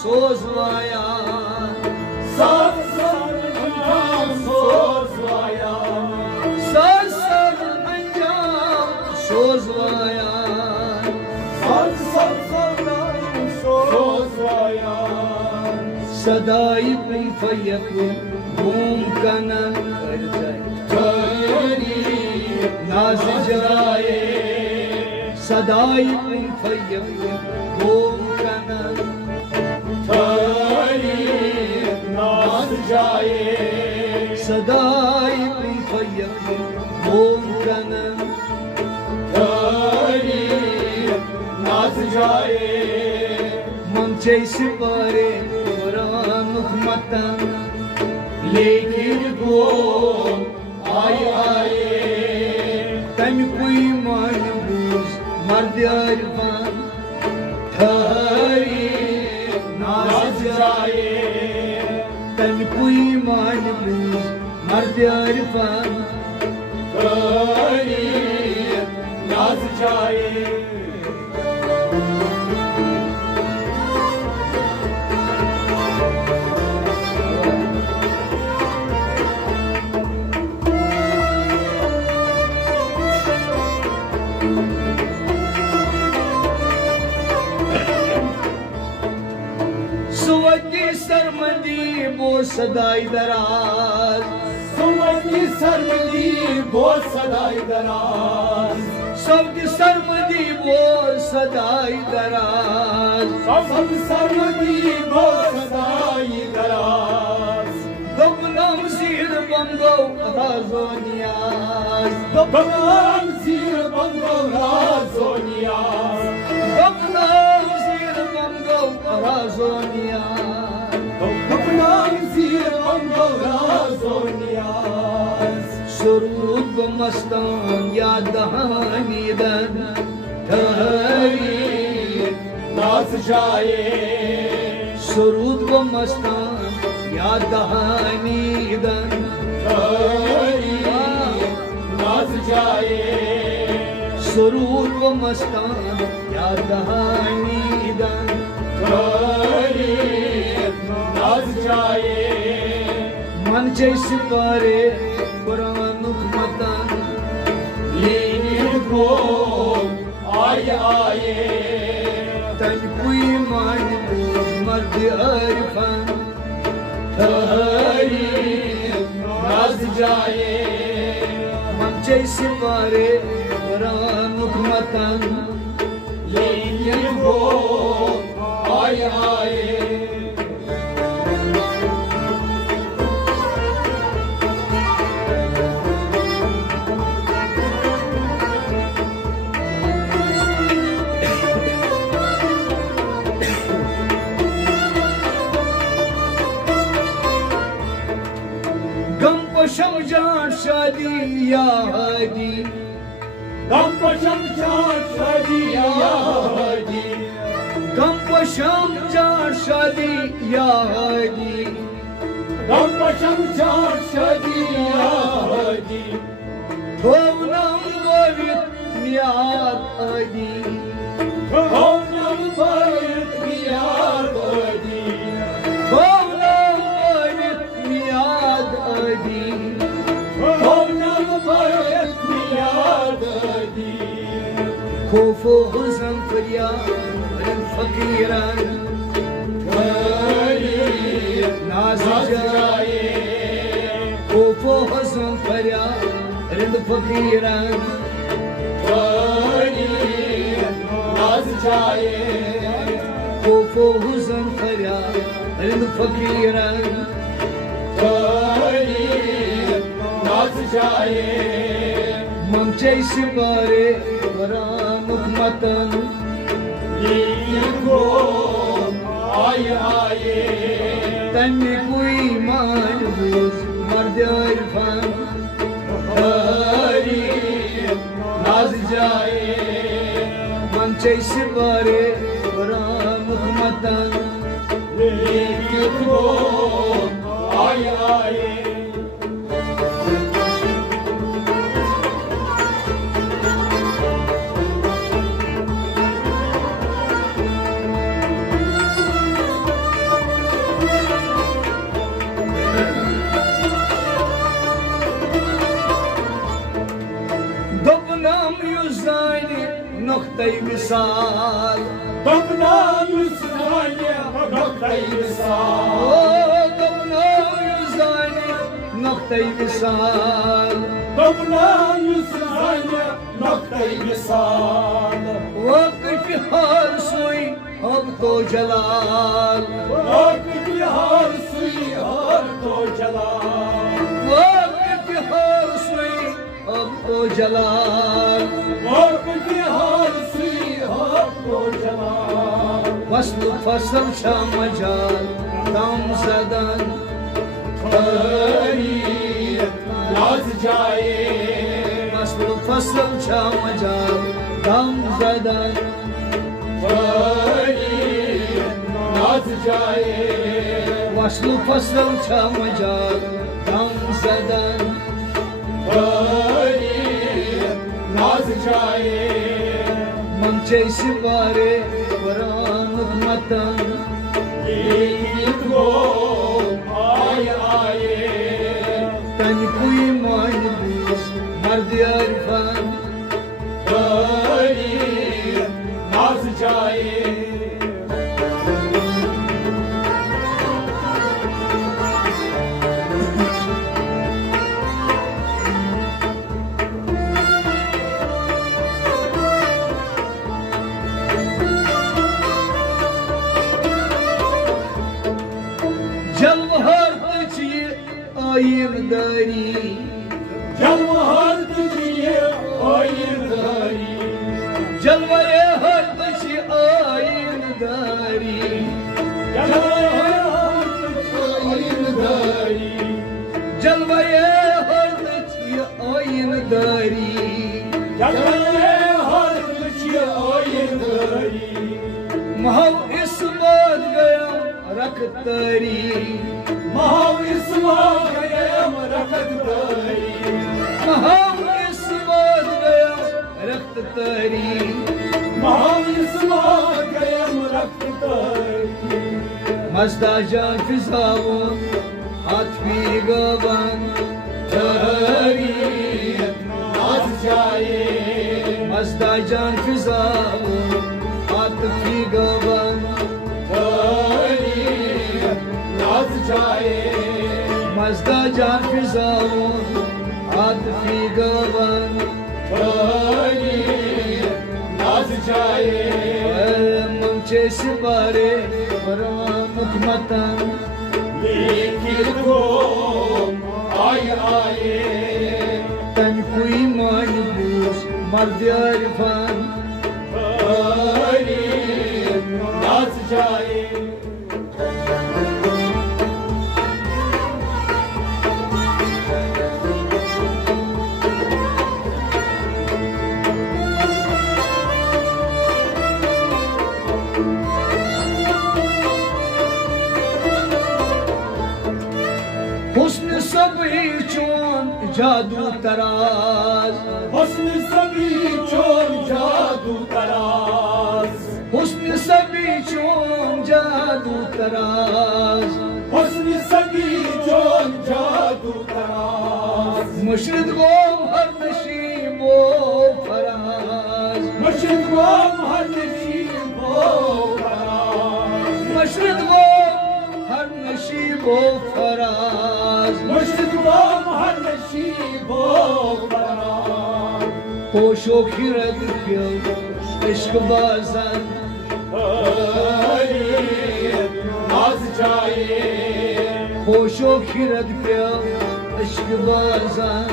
sozvaya sarsar anjam sozvaya sarsar anjam sozvaya sarsar anjam sozvaya sadai kun fayakun boom kanan kar jaye naz jaye sadai kun fayakun boom kanan नाज जाए सदाई kun fayakun boom kanan नाज जाए मंचे सिपारे कुरान मतन लेकिन वो आए आए तम कोई मान बूझ मर्द अरबान ठहरी नाज जाए तम कोई मान बूझ मर्द अरबान ठहरी नाज जाए सुवकी सरमदी वो सदाई दराज सुवकी सरमदी वो सदाई दराज सबकी सरमदी वो सदाई दराज सब सरमदी वो सदाई दराज दबनाम सिर बंगो राजोनियाज दबनाम सिर बंगो राजोनियाज दबनाम सिर बंगो राजोनियाज दबनाम सिर बंगो राजोनियाज सुरूद बमस्तान या दहानीदन ठहरी नाज जाए सुरूद बमस्तान या दहानीदन ठहरी नाज जाए सुरूद बमस्तान या दहानीदन ठहरी नाज जाए मन जैसे पारे कुरान मतन लेकिन को आए आए तन कोई मान मर्द अरफन ठहरी नाज जाए मन जैसे पारे कुरान मतन लेकिन को आए आए शमजान शादी या हादी गम शमजान शादी या हादी गम शमजान शादी या हादी गम शमजान शादी या हादी भवनम गोवित मियाद आदि भवनम गोवित मियाद आदि भवनम गोवित मियाद आदि خوفو حزن فریاد فقیران غریب ناز جائے خوفو حزن فریاد فقیران غریب ناز جائے خوفو حزن فریاد فقیران غریب ناز جائے मंचे सिपारे बराम मतन लेकिन को आए आए तन कोई मान बूझ मर्द अरफन ठहरी नाज जाए मंचे सिपारे बराम मतन लेकिन को आए आए Dabna yüzane noktayı misal. Dabna yüzane noktayı misal. Dabna yüzane noktayı misal. Vakıf har suy ab to jalal. Vakıf har suy har to jalal. Vakıf har suy ab to jalal. Vakıf har suy har to jalal. Faslı fasıl şamacal damzadan Tarih naz jaye. Faslı fasıl şamacal damzadan Tarih naz jaye. Faslı fasıl şamacal damzadan Tarih naz jaye. Mançe sivare varanık matan Git go ay ay. Tan kuy manbus mardi arfan Tarih naz jaye. Jalvahar tıçı ayım dari Jalvahar tujiye ayırdari. Jalvaya har tıçı ayım dari Jalvahar tujiye ayırdari. Jalvaya har tıçı ayım dari Jalvahar tujiye ayırdari. Mahav isbat gaya raktari Mahav isma gayam rakhtari. Mahav isbat gaya raktari Mahav isma gayam rakhtari. Mazda can fizavun at figavan Tarih naz jaye. Mazda can fizavun at figavan Tarih naz jaye. Mazda can fizavun at figavan Tarih naz jaye. Mançe sivare varanık matan Likit go ay ay. Tan kuy manbus mardi arfan Tarih naz jaye. Husn sabı çon cadu taraz Husn sabi chon jadu taraz. Husn sabı çon cadu taraz Husn sabi chon jadu taraz. Müşrid gom har nşim o faraz Murshid gom har nashib o faraz. Müşrid gom har nşim o faraz Murshid gom har nashib o faraz. Hoşo kired piyal eşk bazan Tarih naz jaye. Hoşo kired piyal eşk bazan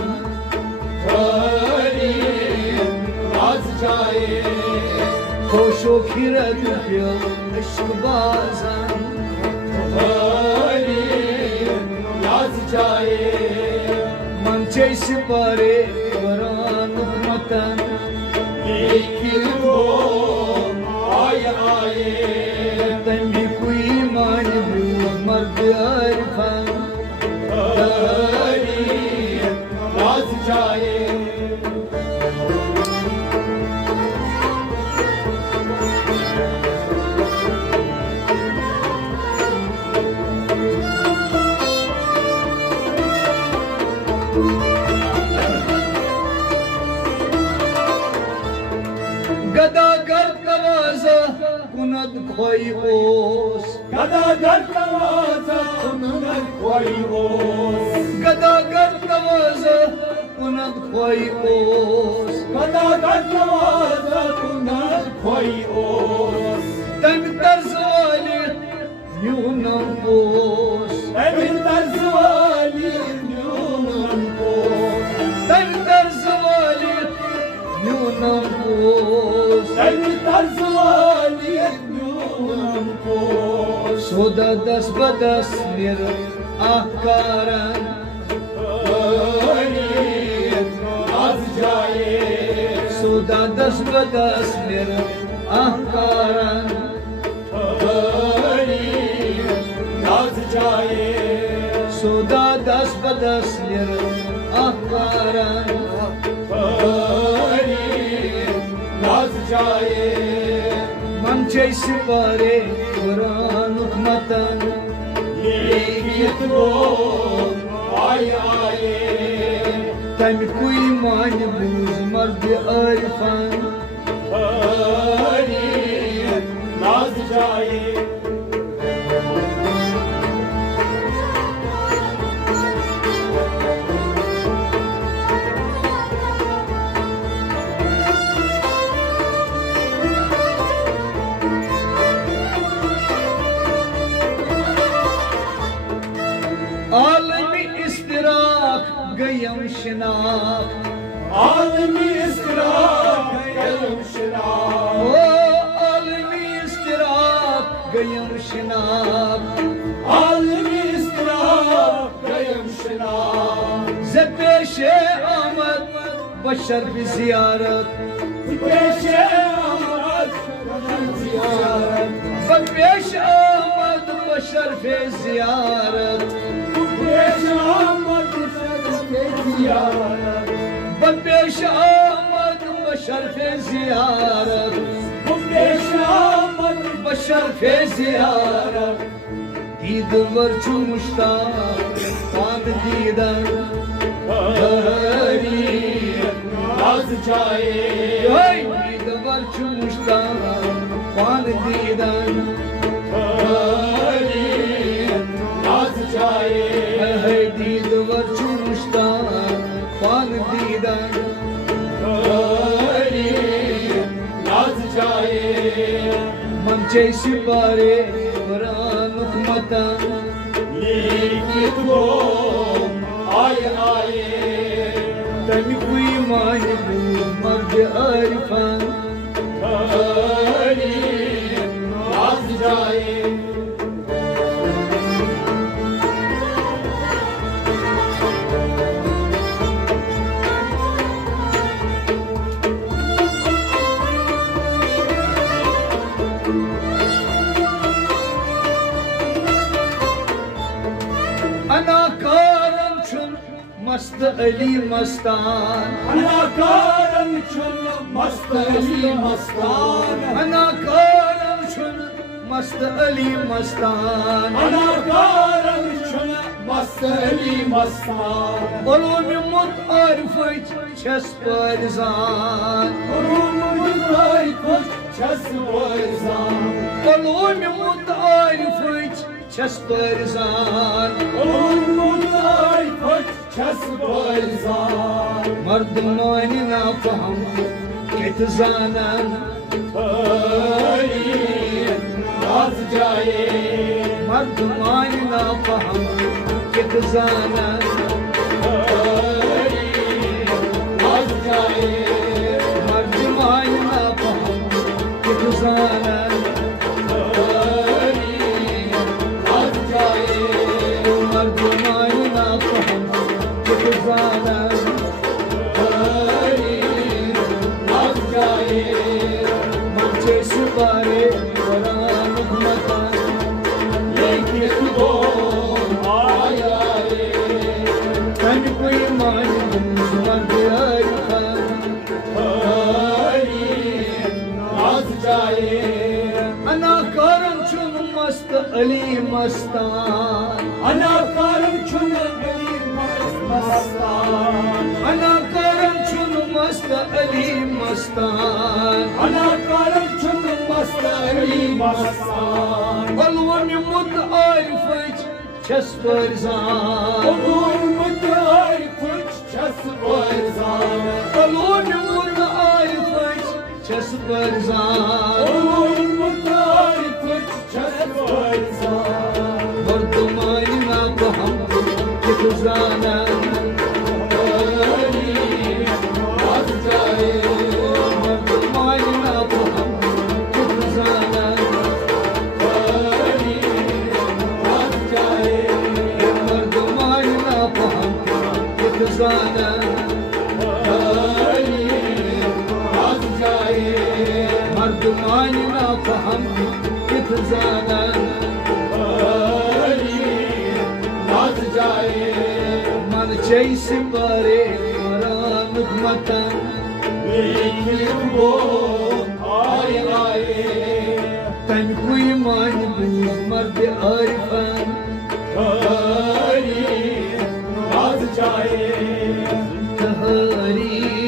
Tarih naz jaye. Hoşo kired piyal eşk bazan Tarih naz jaye. Mançe sipare varanık matan Likit go ay ay. Tan bir kuy manbus mardi arfan Tarih naz jaye. गदा कर तवाजा कुनद खोई ओस गदागर तवाजा कुनद खोई ओस गदागर तवाजा कुनद खोई ओस गदागर तवाजा कुनद खोई ओस तम तर्ज वाले न्यूनम ओस तम तर्ज वाले न्यूनम ओस तम तर्ज वाले न्यूनम ओस तम तर्ज वाले न्यूनम ओस सोदा दस बदस निर आकारण आज जाए सोदा दस बदस निर आकारण आज जाए सोदा दस बदस निर आकारण आज जाए मंचे सिपारे कुरान मतन लिखित वो आए तम कोई मान बूझ मर्द आरिफान नाज जाए आलमी इस्तराक गयम शनाक आलमी इसराक गयम शराक ओ आलमी इस्तराक गयम शनाक आलमी इसराक गयम शराक ज़पेश आमद बशर भी जियारत पेशे आमद जियारत ज़पेश आमद बशर भी जियारत पेशे आमद जियारत बपेश आमद बशर भी जियारत पेशे आमद बशर भी जियारत दीद वर्चु मुश्ताक पान दीदन आज जाए दीद वर्चु मुश्ताक पान दीदन आज जाए दीद वर्चु मुश्ताक पान दीदन आज जाए मंचे सिपारे कुरान मतन लिखित वो आए तम कोई मान बूझ मर्द आरिफान आज जाए अना कारम छुन मस्त अली मस्तान अनाकारं छुन मस्त अली मस्तान अना कारम छुन मस्त अली मस्तान अनाकारं छुन मस्त अली मस्तान ओलुम मुत आरिफच छस परजान रूम मुताई कुछ छस वरजान ओलुम मुत आरिफच छस परजान रूम मुताई कुछ छस वरजान मर्द मान ना फहम कित जानन आज जाए मर्द मान ना फहम कित जानन आज जाए मर्द मान ना फहम कित जानन आज जाए मर्द मान ना फहम कित जानन आज जाए मंचे सिपारे कुरान मतन लिखित वो आया तम कोई मान बूझ मर्द आरिफान आज जाए अना कारम छुन मस्त अली मस्तान अनाकारं छुन अली मस्तान अना कारम छुन मस्त Ali Mastan Ana karım çökün bastayı mastan Balvan mut arifç çesperzan Olur mu day fıç ças barzan Balvan mut arifç çesperzan Olur mu day fıç ças barzan Mardumana baham kituzana Az caye Mardumana baham kituzana Az caye Mardumana baham kituzana Az caye Mardumana baham kituzana Az caye मन जैसे बारे मरा नुकमता Lekin bu ay ay तन कोई मान बूझ मर्द Arifan Az caye tahari